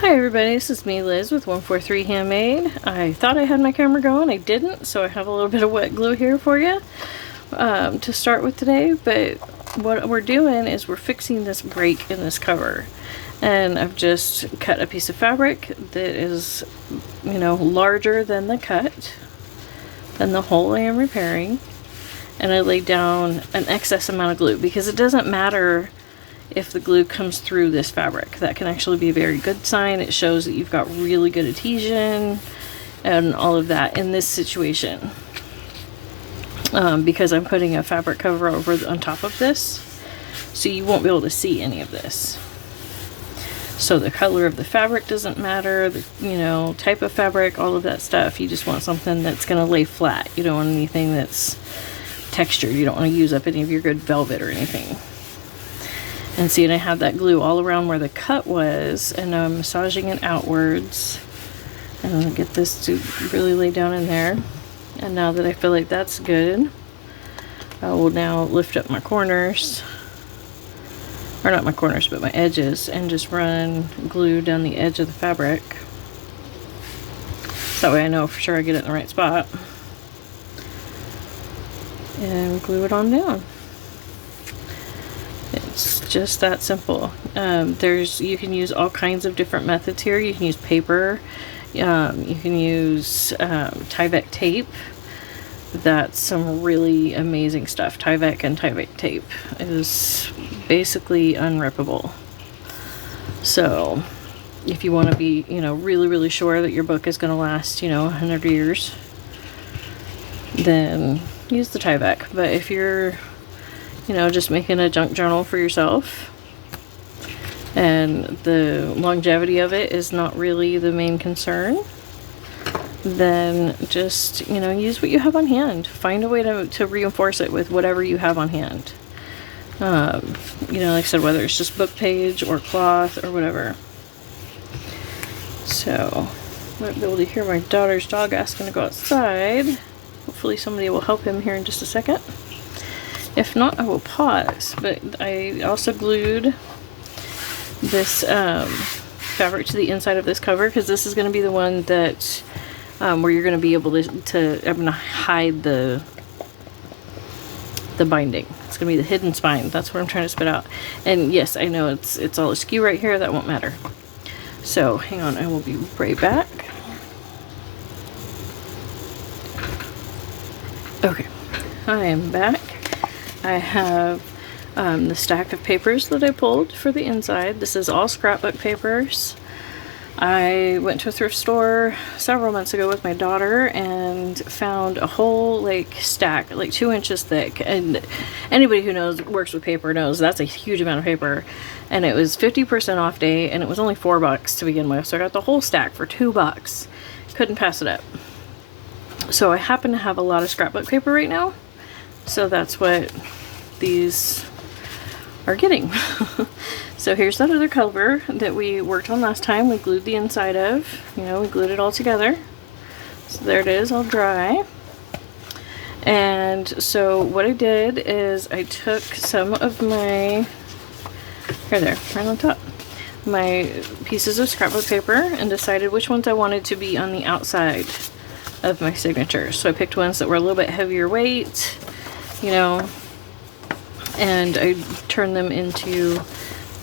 Hi everybody, this is me, Liz, with 143 Handmade. I thought I had my camera going, I didn't, so I have a little bit of wet glue here for you to start with today. But what we're doing is we're fixing this break in this cover. And I've just cut a piece of fabric that is, larger than the cut, than the hole I am repairing. And I laid down an excess amount of glue because it doesn't matter if the glue comes through this fabric. That can actually be a very good sign. It shows that you've got really good adhesion and all of that in this situation. Because I'm putting a fabric cover over on top of this, so you won't be able to see any of this. So the color of the fabric doesn't matter, the type of fabric, all of that stuff. You just want something that's going to lay flat. You don't want anything that's textured. You don't want to use up any of your good velvet or anything. And see, and I have that glue all around where the cut was, and now I'm massaging it outwards. And I'm going to get this to really lay down in there. And now that I feel like that's good, I will now lift up my corners, or not my corners, but my edges, and just run glue down the edge of the fabric. So that way I know for sure I get it in the right spot. And glue it on down. It's just that simple. You can use all kinds of different methods here. You can use paper. You can use Tyvek tape. That's some really amazing stuff. Tyvek and Tyvek tape is basically unrippable. So if you want to be, really, really sure that your book is going to last, 100 years, then use the Tyvek. But if you're just making a junk journal for yourself, and the longevity of it is not really the main concern, then just, use what you have on hand. Find a way to reinforce it with whatever you have on hand. Like I said, whether it's just book page or cloth or whatever. So, I might be able to hear my daughter's dog asking to go outside. Hopefully somebody will help him here in just a second. If not, I will pause. But I also glued this fabric to the inside of this cover, because this is going to be the one that where you're going to be able to I'm going to hide the binding. It's going to be the hidden spine. That's what I'm trying to spit out. And yes, I know it's all askew right here. That won't matter. So hang on, I will be right back. Okay, I am back. I have the stack of papers that I pulled for the inside. This is all scrapbook papers. I went to a thrift store several months ago with my daughter and found a whole stack, 2 inches thick. And anybody who works with paper knows that's a huge amount of paper. And it was 50% off day, and it was only $4 to begin with. So I got the whole stack for $2. Couldn't pass it up. So I happen to have a lot of scrapbook paper right now. So that's what these are getting. So here's that other cover that we worked on last time. We glued the inside of, we glued it all together. So there it is, all dry. And so what I did is I took some of my, right on top, my pieces of scrapbook paper, and decided which ones I wanted to be on the outside of my signatures. So I picked ones that were a little bit heavier weight, and I turned them into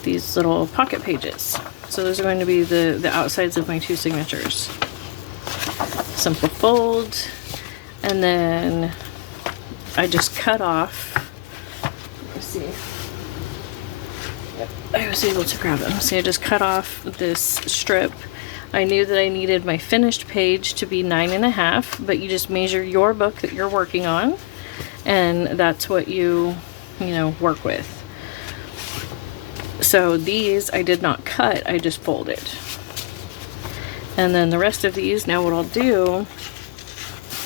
these little pocket pages. So those are going to be the outsides of my 2 signatures. Simple fold, and then I just cut off, let's see, yep, I was able to grab them. See, I just cut off this strip. I knew that I needed my finished page to be 9.5, but you just measure your book that you're working on, and that's what you work with. So these I did not cut, I just folded. And then the rest of these, now what I'll do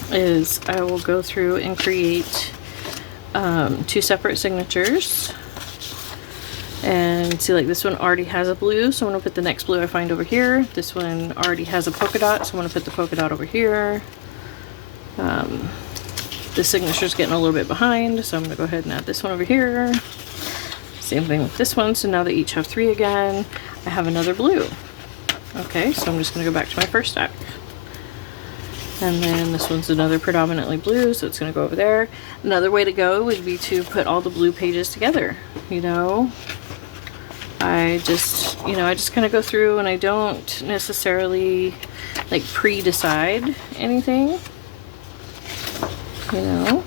is I will go through and create 2 separate signatures. And see, this one already has a blue, so I'm going to put the next blue I find over here. This one already has a polka dot, so I'm going to put the polka dot over here. The signature's getting a little bit behind, so I'm going to go ahead and add this one over here. Same thing with this one, so now they each have 3 again. I have another blue. Okay, so I'm just going to go back to my first stack. And then this one's another predominantly blue, so it's going to go over there. Another way to go would be to put all the blue pages together, you know. I just kind of go through, and I don't necessarily like pre-decide anything, you know.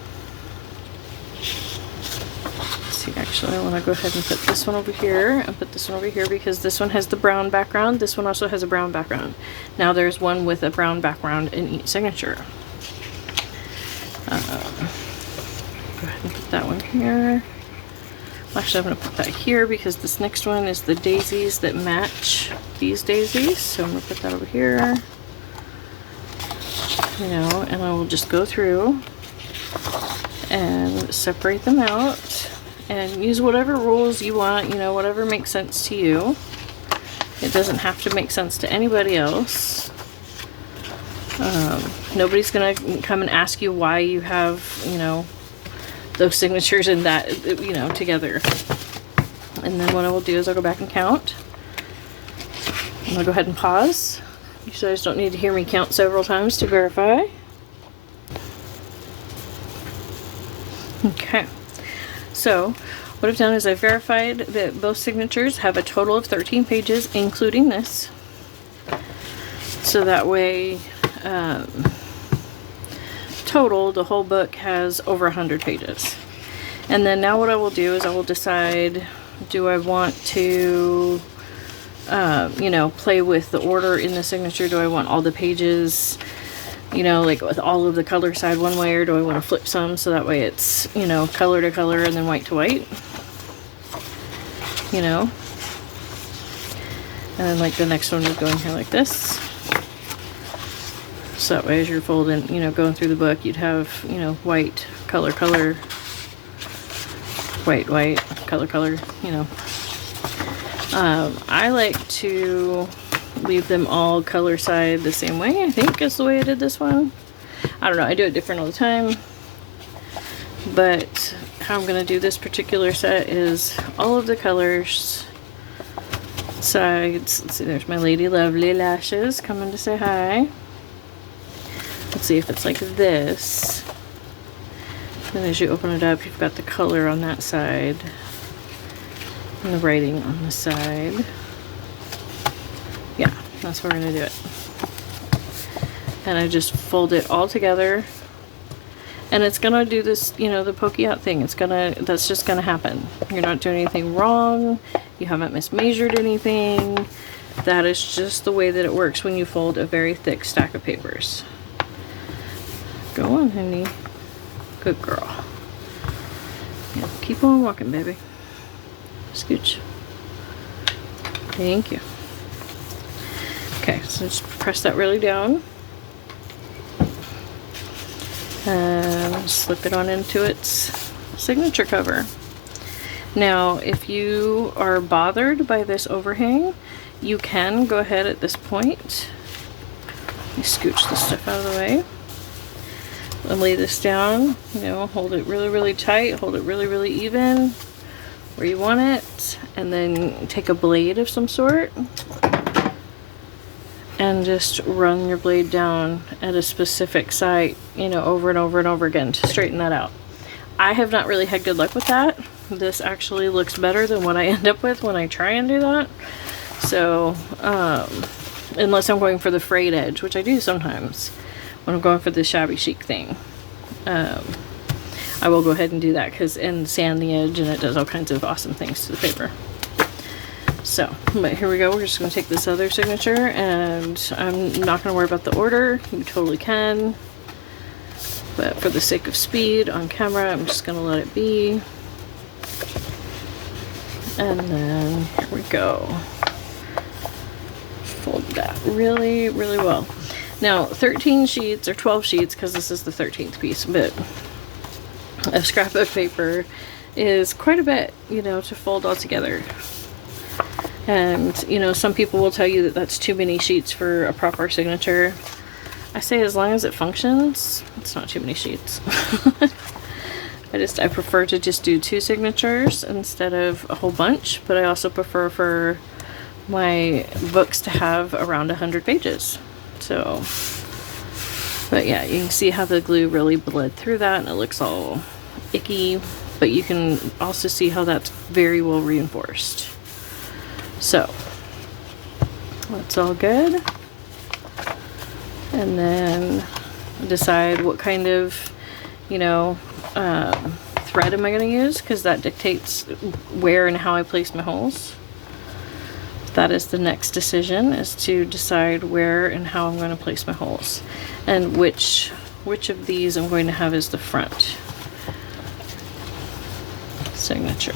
Actually, I want to go ahead and put this one over here and put this one over here because this one has the brown background. This one also has a brown background. Now there's one with a brown background in each signature. Go ahead and put that one here. Actually, I'm going to put that here because this next one is the daisies that match these daisies. So I'm going to put that over here. You know, and I will just go through and separate them out. And use whatever rules you want, you know, whatever makes sense to you. It doesn't have to make sense to anybody else. Nobody's gonna come and ask you why you have, you know, those signatures and that, you know, together. And then what I will do is I'll go back and count. I'm gonna go ahead and pause. You guys don't need to hear me count several times to verify. Okay. So what I've done is I've verified that both signatures have a total of 13 pages, including this. So that way, total, the whole book has over 100 pages. And then now what I will do is I will decide, do I want to, you know, play with the order in the signature? Do I want all the pages, you know, like with all of the color side one way, or do I want to flip some so that way it's, you know, color to color and then white to white, you know. And then like the next one would go in here like this, so that way as you're folding, you know, going through the book, you'd have, you know, white, color, color, white, white, color, color, you know. I like to leave them all color side the same way, I think is the way I did this one. I don't know, I do it different all the time, but how I'm going to do this particular set is all of the colors sides. Let's see, there's my Lady Lovely lashes coming to say hi. Let's see if it's like this. Then as you open it up, you've got the color on that side and the writing on the side. Yeah, that's where we're going to do it. And I just fold it all together. And it's going to do this, you know, the pokey out thing. That's just going to happen. You're not doing anything wrong. You haven't mismeasured anything. That is just the way that it works when you fold a very thick stack of papers. Go on, honey. Good girl. Yeah, keep on walking, baby. Scooch. Thank you. Okay, so just press that really down. And slip it on into its signature cover. Now, if you are bothered by this overhang, you can go ahead at this point. Let me scooch this stuff out of the way. And lay this down, you know, hold it really, really tight, hold it really, really even where you want it, and then take a blade of some sort and just run your blade down at a specific site, you know, over and over and over again to straighten that out. I have not really had good luck with that. This actually looks better than what I end up with when I try and do that. So, unless I'm going for the frayed edge, which I do sometimes when I'm going for the shabby chic thing. I will go ahead and do that and sand the edge, and it does all kinds of awesome things to the paper. So, but here we go. We're just going to take this other signature, and I'm not going to worry about the order. You totally can. But for the sake of speed on camera, I'm just going to let it be. And then here we go. Fold that really, really well. Now, 13 sheets or 12 sheets, because this is the 13th piece, but of scrapbook paper is quite a bit, you know, to fold all together. And, you know, some people will tell you that that's too many sheets for a proper signature. I say as long as it functions, it's not too many sheets. I prefer to just do 2 signatures instead of a whole bunch, but I also prefer for my books to have around 100 pages. So, but yeah, you can see how the glue really bled through that and it looks all icky, but you can also see how that's very well reinforced. So that's all good. And then decide what kind of, you know, thread am I going to use, because that dictates where and how I place my holes. That is the next decision, is to decide where and how I'm going to place my holes, and which of these I'm going to have as the front signature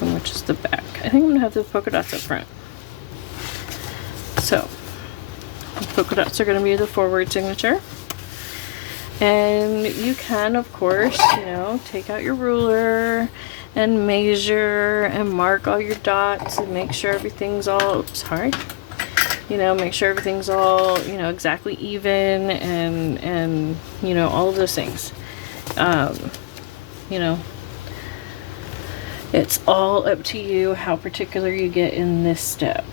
and which is the back. I think I'm going to have the polka dots up front. So the polka dots are going to be the forward signature. And you can, of course, you know, take out your ruler and measure and mark all your dots and make sure everything's all, you know, make sure everything's all, you know, exactly even, and you know, all of those things. You know, it's all up to you how particular you get in this step.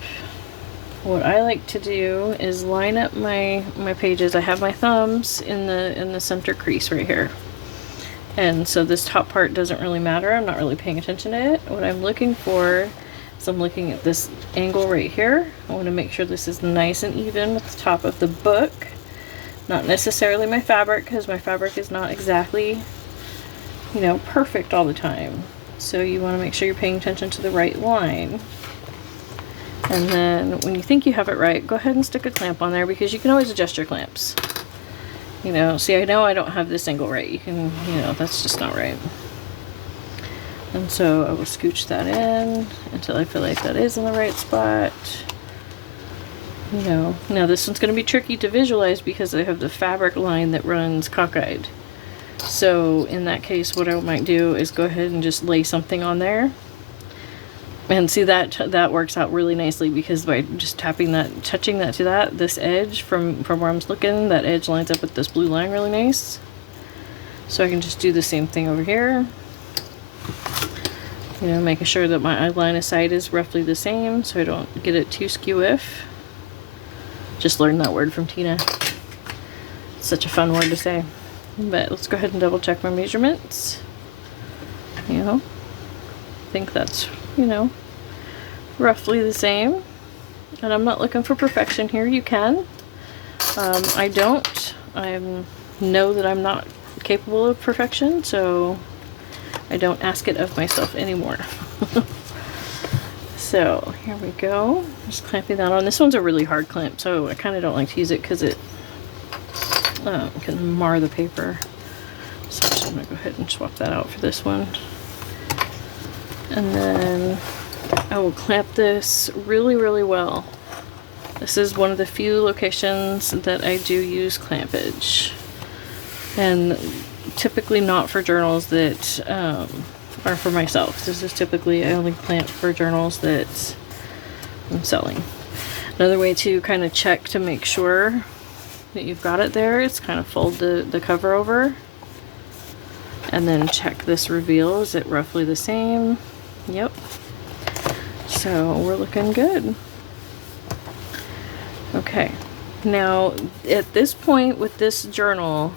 What I like to do is line up my pages. I have my thumbs in the center crease right here. And so this top part doesn't really matter. I'm not really paying attention to it. What I'm looking for is I'm looking at this angle right here. I want to make sure this is nice and even with the top of the book. Not necessarily my fabric, because my fabric is not exactly, you know, perfect all the time. So you want to make sure you're paying attention to the right line. And then when you think you have it right, go ahead and stick a clamp on there, because you can always adjust your clamps. You know, see, I know I don't have this angle right. You can, you know, that's just not right. And so I will scooch that in until I feel like that is in the right spot. You know, now this one's going to be tricky to visualize because I have the fabric line that runs cockeyed. So in that case, what I might do is go ahead and just lay something on there. And see, that works out really nicely, because by just tapping that, touching that to that, this edge from where I'm looking, that edge lines up with this blue line really nice. So I can just do the same thing over here. You know, making sure that my line of sight is roughly the same so I don't get it too skew-if. Just learned that word from Tina. It's such a fun word to say. But let's go ahead and double check my measurements. You know, I think that's, you know, roughly the same. And I'm not looking for perfection here. You can. I don't. I know that I'm not capable of perfection, so I don't ask it of myself anymore. So here we go. Just clamping that on. This one's a really hard clamp, so I kind of don't like to use it because it can mar the paper. So I'm just going to go ahead and swap that out for this one. And then I will clamp this really, really well. This is one of the few locations that I do use clampage. And typically not for journals that are for myself. This is typically, I only clamp for journals that I'm selling. Another way to kind of check to make sure that you've got it there is kind of fold the cover over. And then check this reveal. Is it roughly the same? Yep. So we're looking good. Okay. Now at this point with this journal,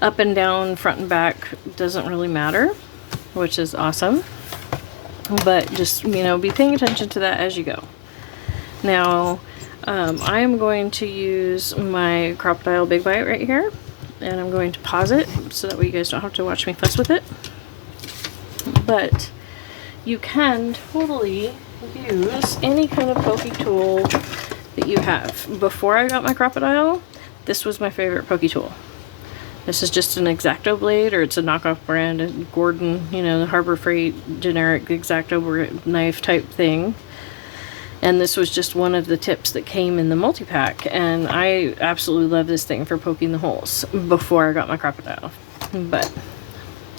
up and down, front and back doesn't really matter, which is awesome. But just, you know, be paying attention to that as you go. Now, I am going to use my Crocodile Big Bite right here, and I'm going to pause it so that way you guys don't have to watch me fuss with it. But you can totally use any kind of pokey tool that you have. Before I got my Crocodile, this was my favorite pokey tool. This is just an X-Acto blade, or it's a knockoff brand, a Gordon, you know, the Harbor Freight generic X-Acto knife type thing. And this was just one of the tips that came in the multi-pack, and I absolutely love this thing for poking the holes before I got my Crocodile. But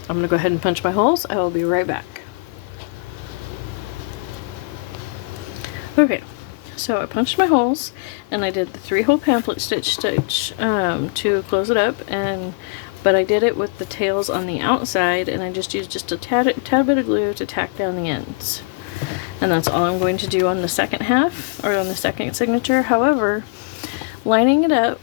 I'm gonna go ahead and punch my holes. I will be right back. Okay, so I punched my holes, and I did the 3-hole pamphlet stitch to close it up, but I did it with the tails on the outside, and I just used just a tad bit of glue to tack down the ends. And that's all I'm going to do on the second half, or on the second signature. However, lining it up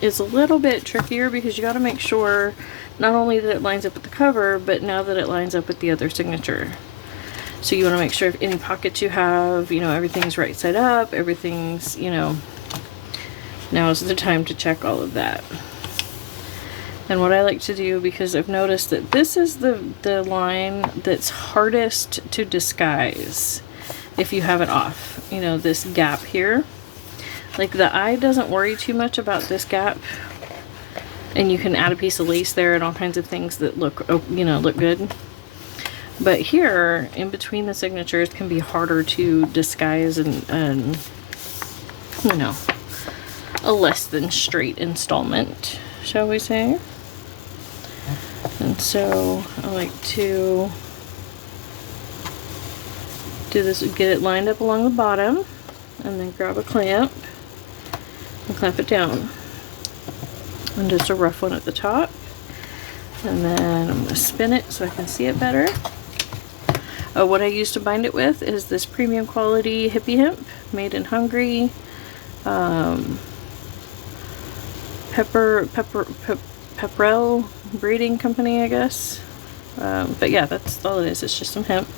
is a little bit trickier because you got to make sure not only that it lines up with the cover, but now that it lines up with the other signature. So you want to make sure if any pockets you have, you know, everything's right side up, everything's, you know, now is the time to check all of that. And what I like to do, because I've noticed that this is the line that's hardest to disguise if you have it off, you know, this gap here. Like the eye doesn't worry too much about this gap, and you can add a piece of lace there and all kinds of things that look, you know, look good. But here, in between the signatures, can be harder to disguise and you know, a less than straight installment, shall we say. And so I like to do this, get it lined up along the bottom, and then grab a clamp and clamp it down. And just a rough one at the top. And then I'm going to spin it so I can see it better. What I use to bind it with is this premium quality hippie hemp, made in Hungary. Pepperell breeding company, I guess. But yeah, that's all it is. It's just some hemp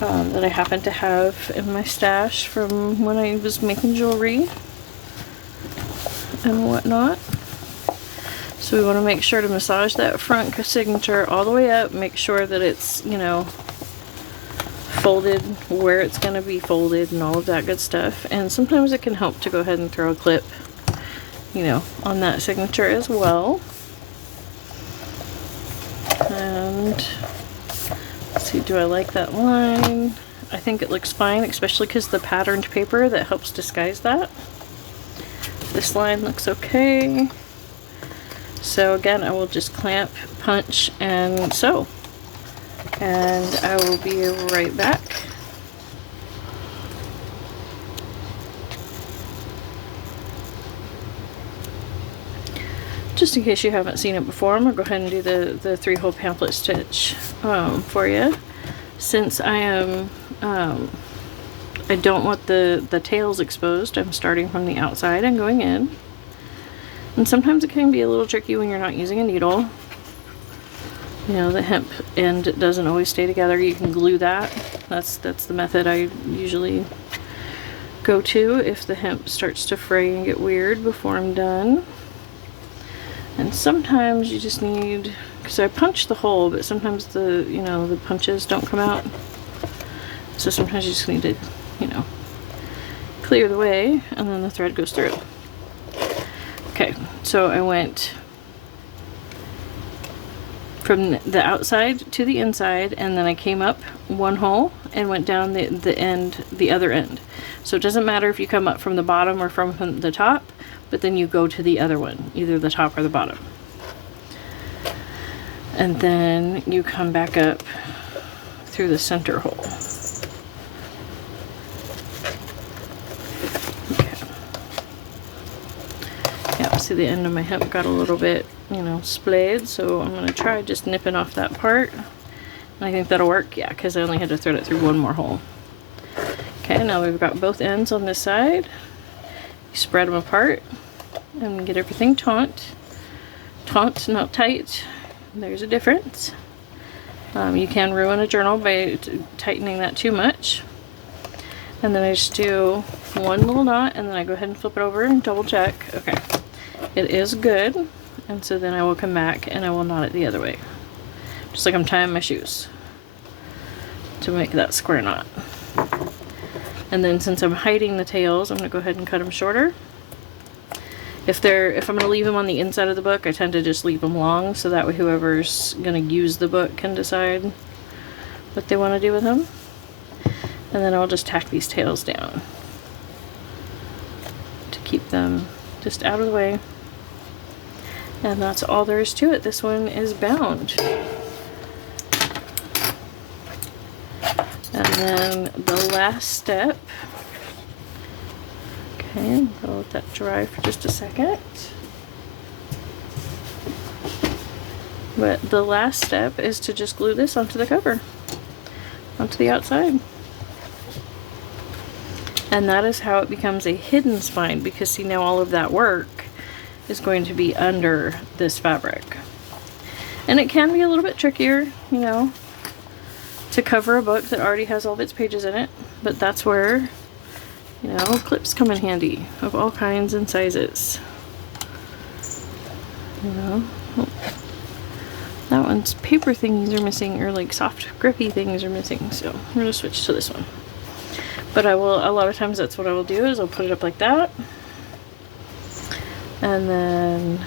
that I happen to have in my stash from when I was making jewelry and whatnot. So we want to make sure to massage that front signature all the way up, make sure that it's, you know, folded where it's going to be folded and all of that good stuff. And sometimes it can help to go ahead and throw a clip, you know, on that signature as well. And let's see, do I like that line? I think it looks fine, especially because the patterned paper that helps disguise that. This line looks okay. So again, I will just clamp, punch, and sew. And I will be right back. Just in case you haven't seen it before, I'm going to go ahead and do the 3-hole pamphlet stitch for you. Since I am, I don't want the tails exposed, I'm starting from the outside and going in. And sometimes it can be a little tricky when you're not using a needle. You know, the hemp end doesn't always stay together. You can glue that. That's the method I usually go to if the hemp starts to fray and get weird before I'm done. And sometimes you just need, because I punch the hole, but sometimes the, you know, the punches don't come out. So sometimes you just need to, you know, clear the way, and then the thread goes through. Okay, so I went from the outside to the inside, and then I came up one hole and went down the other end. So it doesn't matter if you come up from the bottom or from the top, but then you go to the other one, either the top or the bottom. And then you come back up through the center hole. See, the end of my hemp got a little bit, you know, splayed, so I'm going to try just nipping off that part. And I think that'll work, yeah, because I only had to thread it through one more hole. Okay, now we've got both ends on this side. You spread them apart and get everything taut. Taut, not tight. There's a difference. You can ruin a journal by tightening that too much. And then I just do one little knot, and then I go ahead and flip it over and double check. Okay. It is good, and so then I will come back and I will knot it the other way, just like I'm tying my shoes, to make that square knot. And then since I'm hiding the tails, I'm going to go ahead and cut them shorter. If I'm going to leave them on the inside of the book, I tend to just leave them long, so that way whoever's going to use the book can decide what they want to do with them. And then I'll just tack these tails down to keep them just out of the way. And that's all there is to it. This one is bound. And then the last step, okay, I'll let that dry for just a second. But the last step is to just glue this onto the cover. onto the outside. And that is how it becomes a hidden spine, because see, now all of that work is going to be under this fabric. And it can be a little bit trickier, you know, to cover a book that already has all of its pages in it, but that's where, you know, clips come in handy of all kinds and sizes. You know, that one's paper thingies are missing, or like soft grippy things are missing, so I'm gonna switch to this one. But I will, a lot of times that's what I will do, is I'll put it up like that, and then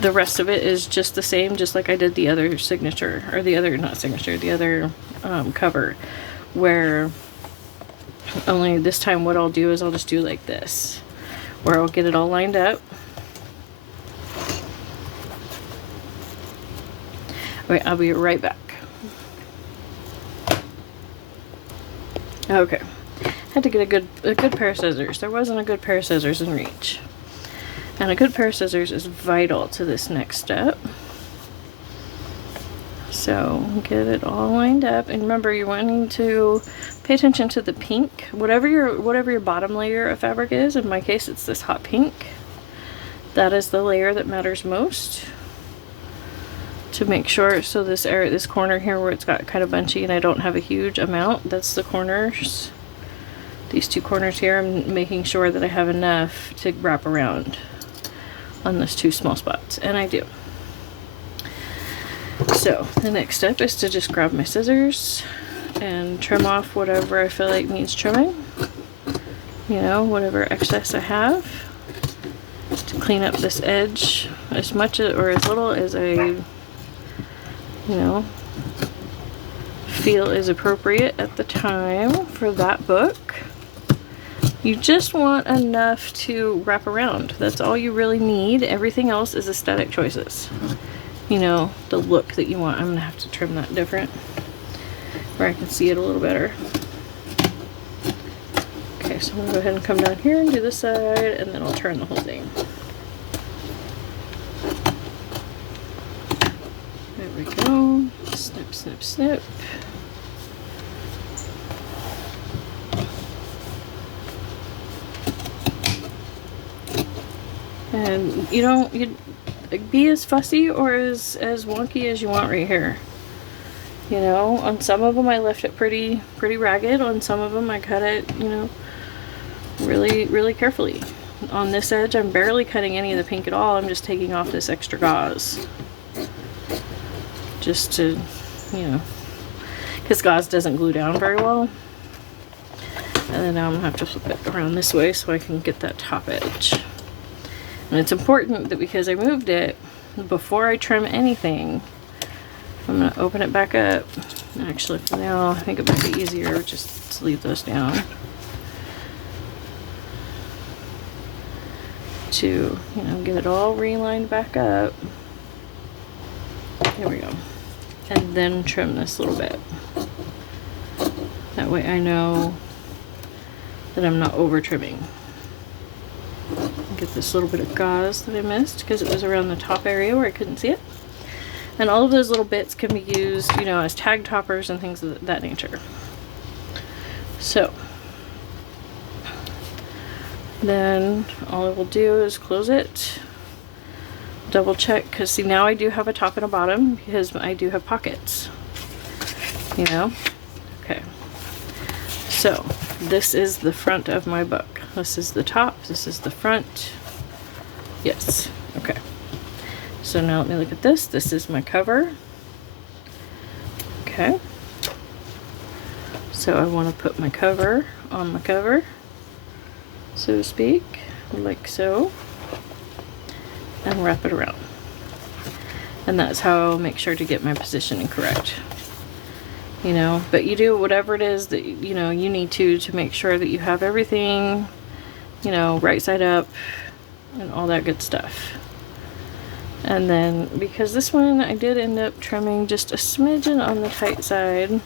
the rest of it is just the same, just like I did the other signature, or the other, not signature, the other cover, where only this time what I'll do is I'll just do like this, where I'll get it all lined up. Wait, I'll be right back. Okay, had to get a good pair of scissors. There wasn't a good pair of scissors in reach. And a good pair of scissors is vital to this next step. So get it all lined up, and remember, you're wanting to pay attention to the pink. Whatever your bottom layer of fabric is, in my case it's this hot pink. That is the layer that matters most. To make sure, so this area, this corner here where it's got kind of bunchy and I don't have a huge amount, that's the corners. These two corners here, I'm making sure that I have enough to wrap around on those two small spots, and I do. So the next step is to just grab my scissors and trim off whatever I feel like needs trimming, you know, whatever excess I have, to clean up this edge as much or as little as I, you know, feel is appropriate at the time for that book. You just want enough to wrap around. That's all you really need. Everything else is aesthetic choices. You know, the look that you want. I'm gonna have to trim that different where I can see it a little better. Okay, so I'm gonna go ahead and come down here and do this side, and then I'll turn the whole thing. There we go. Snip, snip, snip. And you be as fussy or as wonky as you want right here. You know, on some of them I left it pretty ragged. On some of them I cut it, you know, really carefully. On this edge I'm barely cutting any of the pink at all. I'm just taking off this extra gauze. Just to, you know, because gauze doesn't glue down very well. And then now I'm gonna have to flip it around this way so I can get that top edge. And it's important that because I moved it, before I trim anything, I'm going to open it back up. Actually, for now, I think it might be easier just to leave those down. To, you know, get it all relined back up. There we go. And then trim this little bit. That way I know that I'm not over trimming. Get this little bit of gauze that I missed because it was around the top area where I couldn't see it. And all of those little bits can be used, you know, as tag toppers and things of that nature. So then all I will do is close it, double check, because see, now I do have a top and a bottom because I do have pockets, you know. Okay, so this is the front of my book. This is the top, this is the front. Yes, okay. So now let me look at this. This is my cover. Okay. So I want to put my cover on my cover, so to speak, like so, and wrap it around. And that's how I'll make sure to get my positioning correct. You know, but you do whatever it is that, you know, you need to make sure that you have everything, you know, right side up and all that good stuff. And then because this one I did end up trimming just a smidgen on the tight side,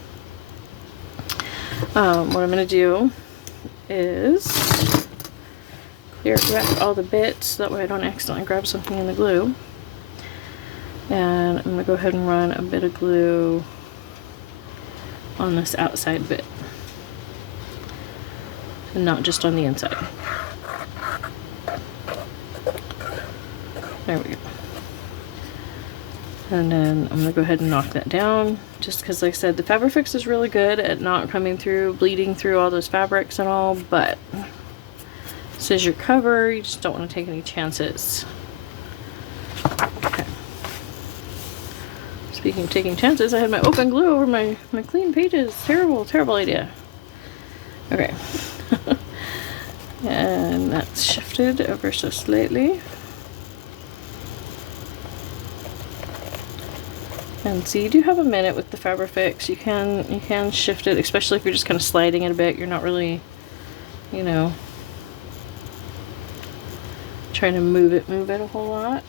what I'm going to do is clear back all the bits so that way I don't accidentally grab something in the glue. And I'm going to go ahead and run a bit of glue on this outside bit, and not just on the inside. There we go. And then I'm gonna go ahead and knock that down, just because, like I said, the Fabrifix is really good at not coming through, bleeding through all those fabrics and all, but this is your cover, you just don't want to take any chances. Okay. Speaking of taking chances, I had my open glue over my clean pages. Terrible, terrible idea. Okay. And that's shifted ever so slightly. And so you do have a minute with the Fabrifix. You can shift it, especially if you're just kind of sliding it a bit. You're not really, you know, trying to move it a whole lot.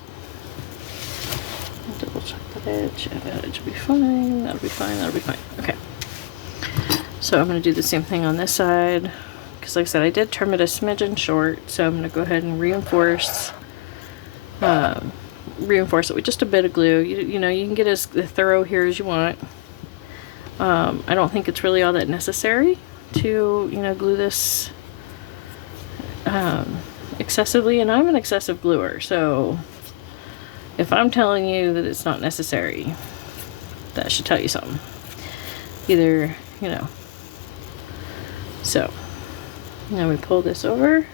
I'll double check that edge. Yeah, that edge will be fine. That'll be fine. That'll be fine. Okay. So I'm going to do the same thing on this side, because like I said, I did trim it a smidgen short. So I'm going to go ahead and reinforce it with just a bit of glue. You know, you can get as thorough here as you want. I don't think it's really all that necessary to, you know, glue this excessively, and I'm an excessive gluer, so if I'm telling you that it's not necessary, that should tell you something. Either, you know. So now we pull this over.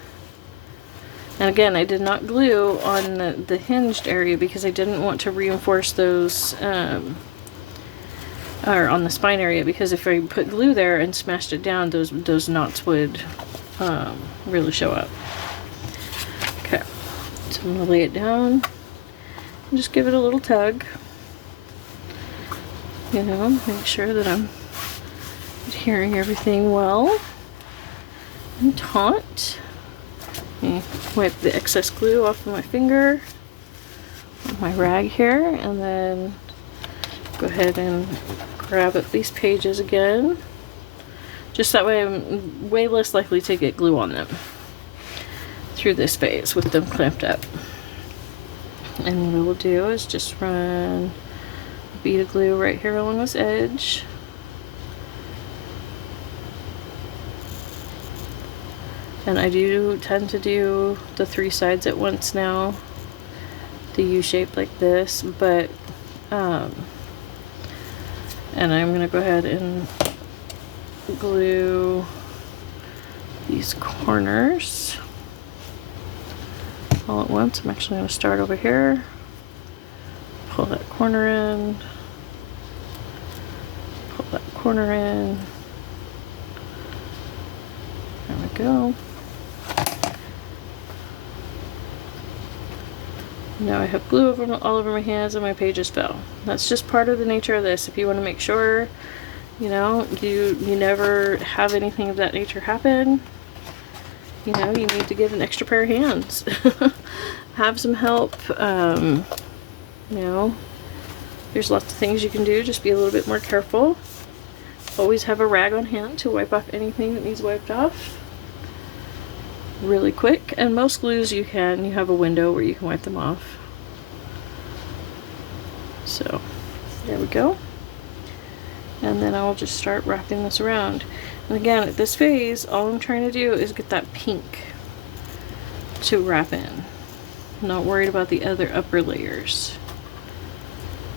And again, I did not glue on the hinged area because I didn't want to reinforce those, or on the spine area, because if I put glue there and smashed it down, those knots would really show up. Okay, so I'm going to lay it down and just give it a little tug. You know, make sure that I'm adhering everything well and taut. Wipe the excess glue off of my finger, my rag here, and then go ahead and grab up these pages again. Just that way I'm way less likely to get glue on them through this phase with them clamped up. And what we'll do is just run a bead of glue right here along this edge. And I do tend to do the 3 sides at once now, the U shape like this, but and I'm gonna go ahead and glue these corners all at once. I'm actually gonna start over here, pull that corner in, pull that corner in. There we go. Now I have glue all over my hands and my pages fell. That's just part of the nature of this. If you want to make sure, you know, you never have anything of that nature happen, you know, you need to get an extra pair of hands. Have some help. You know, there's lots of things you can do. Just be a little bit more careful. Always have a rag on hand to wipe off anything that needs wiped off really quick, and most glues you have a window where you can wipe them off. So there we go, and then I'll just start wrapping this around. And again, at this phase, all I'm trying to do is get that pink to wrap in. I'm not worried about the other upper layers,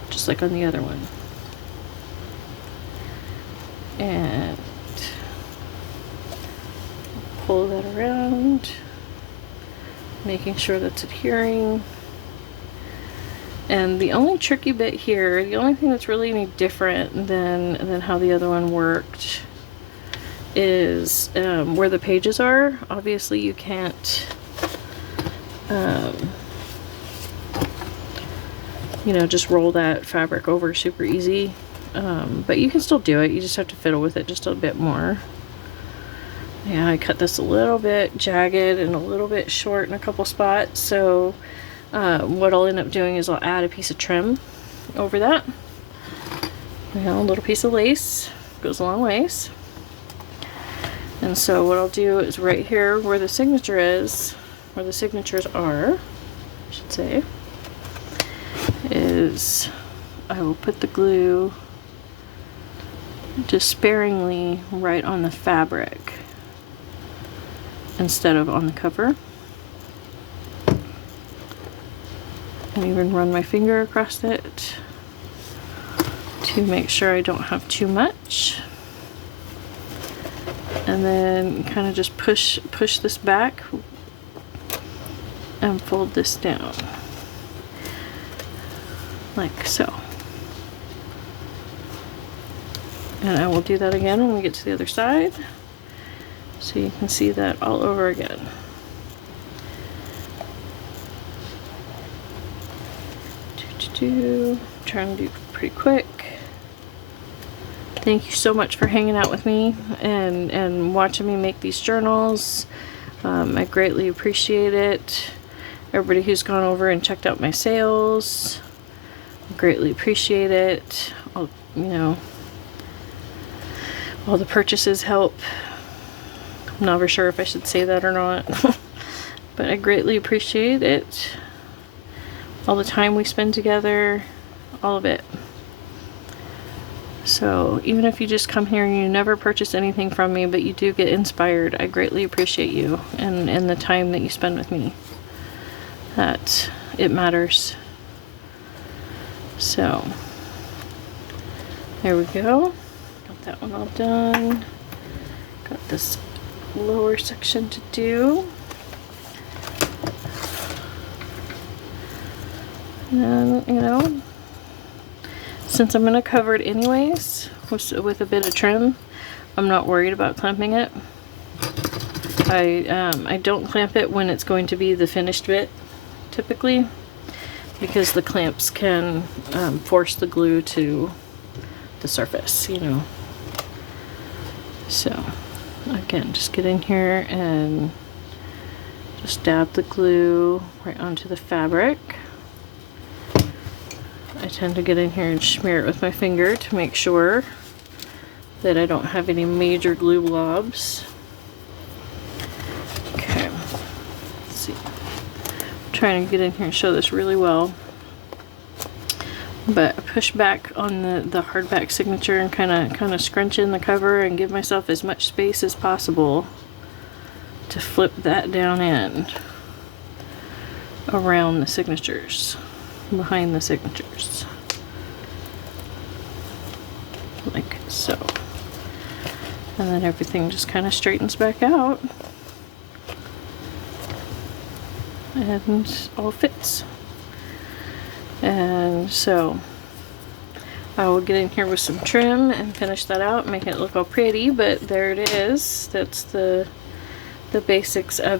just like on the other one. And pull that around, making sure that's adhering. And the only tricky bit here, the only thing that's really any different than how the other one worked, is where the pages are. Obviously you can't you know, just roll that fabric over super easy, but you can still do it. You just have to fiddle with it just a bit more. Yeah, I cut this a little bit jagged and a little bit short in a couple spots, so what I'll end up doing is I'll add a piece of trim over that. You know, a little piece of lace goes a long ways. And so what I'll do is right here where the signature is, where the signatures are, I should say, is I will put the glue just sparingly right on the fabric instead of on the cover. And even run my finger across it to make sure I don't have too much. And then kind of just push this back and fold this down like so. And I will do that again when we get to the other side, so you can see that all over again. Trying to do pretty quick. Thank you so much for hanging out with me and watching me make these journals. I greatly appreciate it. Everybody who's gone over and checked out my sales, greatly appreciate it. You know, all the purchases help. I'm not sure if I should say that or not, but I greatly appreciate it. All the time we spend together, all of it. So even if you just come here and you never purchase anything from me, but you do get inspired, I greatly appreciate you and the time that you spend with me. That it matters. So there we go. Got that one all done. Got this lower section to do. And, you know, since I'm going to cover it anyways with a bit of trim, I'm not worried about clamping it. I don't clamp it when it's going to be the finished bit, typically, because the clamps can force the glue to the surface, you know. So, again, just get in here and just dab the glue right onto the fabric. I tend to get in here and smear it with my finger to make sure that I don't have any major glue blobs. Okay, let's see. I'm trying to get in here and show this really well. But I push back on the hardback signature and kind of scrunch in the cover and give myself as much space as possible to flip that down in around the signatures, behind the signatures, like so. And then everything just kind of straightens back out and all fits. And so I will get in here with some trim and finish that out, make it look all pretty, but there it is. That's the basics of